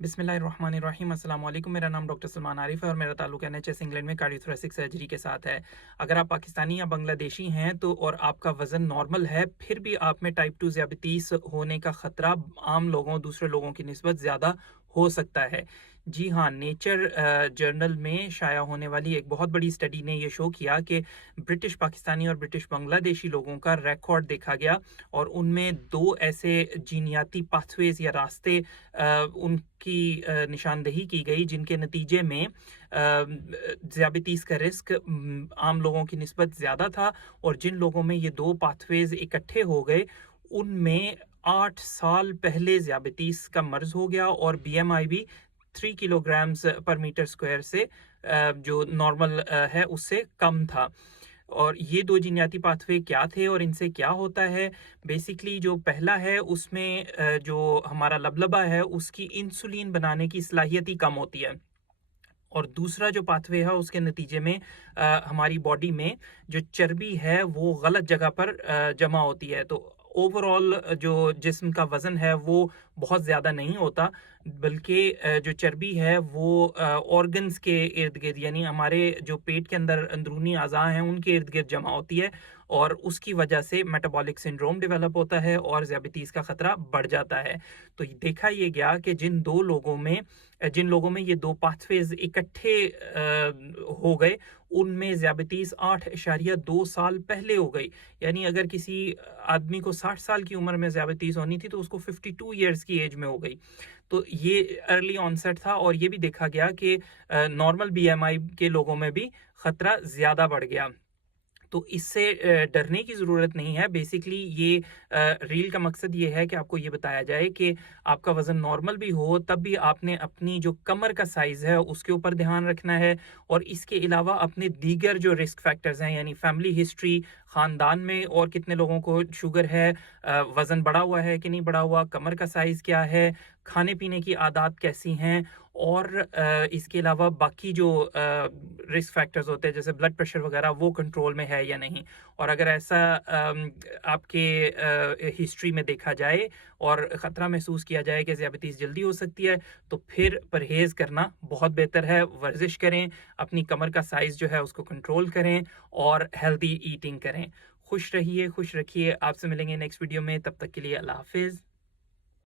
बिस्मिल्लाहिर्रहमानिर्रहीम। अस्सलाम वालेकुम। मेरा नाम डॉक्टर सलमान आरिफ है और मेरा ताल्लुक NHS इंग्लैंड में कार्डियोथोरेसिक सर्जरी के साथ है। अगर आप पाकिस्तानी या बांग्लादेशी हैं तो और आपका वज़न नॉर्मल है, फिर भी आप में टाइप 2 ज़ियादतीस होने का ख़तरा आम लोगों दूसरे लोगों की निस्बत ज़्यादा हो सकता है। जी हाँ, नेचर जर्नल में शाया होने वाली एक बहुत बड़ी स्टडी ने ये शो किया कि ब्रिटिश पाकिस्तानी और ब्रिटिश बांग्लादेशी लोगों का रिकॉर्ड देखा गया और उनमें 2 ऐसे जीनियाती पाथवेज़ या रास्ते उनकी निशानदेही की गई जिनके नतीजे में ज़ियादतीस का रिस्क आम लोगों की निस्बत ज़्यादा था और जिन लोगों में ये 2 पाथवेज़ इकट्ठे हो गए उनमें 8 साल पहले ज़ियादतीस का मर्ज़ हो गया और BMI भी 3 किलोग्राम्स पर मीटर स्क्वायर से जो नॉर्मल है उससे कम था। और ये 2 जीनियाती पाथवे क्या थे और इनसे क्या होता है? बेसिकली जो पहला है उसमें जो हमारा लबलबा है उसकी इंसुलिन बनाने की सलाहियत ही कम होती है। और दूसरा जो पाथवे है उसके नतीजे में हमारी बॉडी में जो चर्बी है वो गलत जगह पर जमा होती है, तो ओवरऑल जो जिस्म का वज़न है वो बहुत ज़्यादा नहीं होता, बल्कि जो चर्बी है वो ऑर्गन्स के इर्द-गिर्द यानी हमारे जो पेट के अंदर अंदरूनी अज़ा हैं उनके इर्द-गिर्द जमा होती है और उसकी वजह से मेटाबॉलिक सिंड्रोम डेवलप होता है और ज़ियादतीस का ख़तरा बढ़ जाता है। तो देखा ये गया कि जिन लोगों में ये 2 पाथवेज़ इकट्ठे हो गए, उनमें ज़ियादतीस 8.2 साल पहले हो गई। यानी अगर किसी आदमी को 60 साल की उम्र में ज़ियादतीस होनी थी, तो उसको 52 इयर्स की एज में हो गई। तो ये अर्ली ऑनसेट था और ये भी देखा गया कि नॉर्मल BMI के लोगों में भी खतरा ज़्यादा बढ़ गया। तो इससे डरने की ज़रूरत नहीं है। बेसिकली ये रील का मकसद ये है कि आपको ये बताया जाए कि आपका वज़न नॉर्मल भी हो तब भी आपने अपनी जो कमर का साइज़ है उसके ऊपर ध्यान रखना है और इसके अलावा अपने दीगर जो रिस्क फैक्टर्स हैं यानी फैमिली हिस्ट्री, ख़ानदान में और कितने लोगों को शुगर है, वज़न बढ़ा हुआ है कि नहीं बढ़ा हुआ, कमर का साइज़ क्या है, खाने-पीने की आदत कैसी हैं और इसके अलावा बाकी जो रिस्क फैक्टर्स होते हैं जैसे ब्लड प्रेशर वगैरह वो कंट्रोल में है या नहीं। और अगर ऐसा आपके हिस्ट्री में देखा जाए और ख़तरा महसूस किया जाए कि ज़ियादतीस जल्दी हो सकती है, तो फिर परहेज़ करना बहुत बेहतर है। वर्जिश करें, अपनी कमर का साइज़ जो है उसको कंट्रोल करें और हेल्दी ईटिंग करें। खुश रहिए, खुश रखिए। आपसे मिलेंगे नेक्स्ट वीडियो में, तब तक के लिए अल्लाह हाफ़िज़।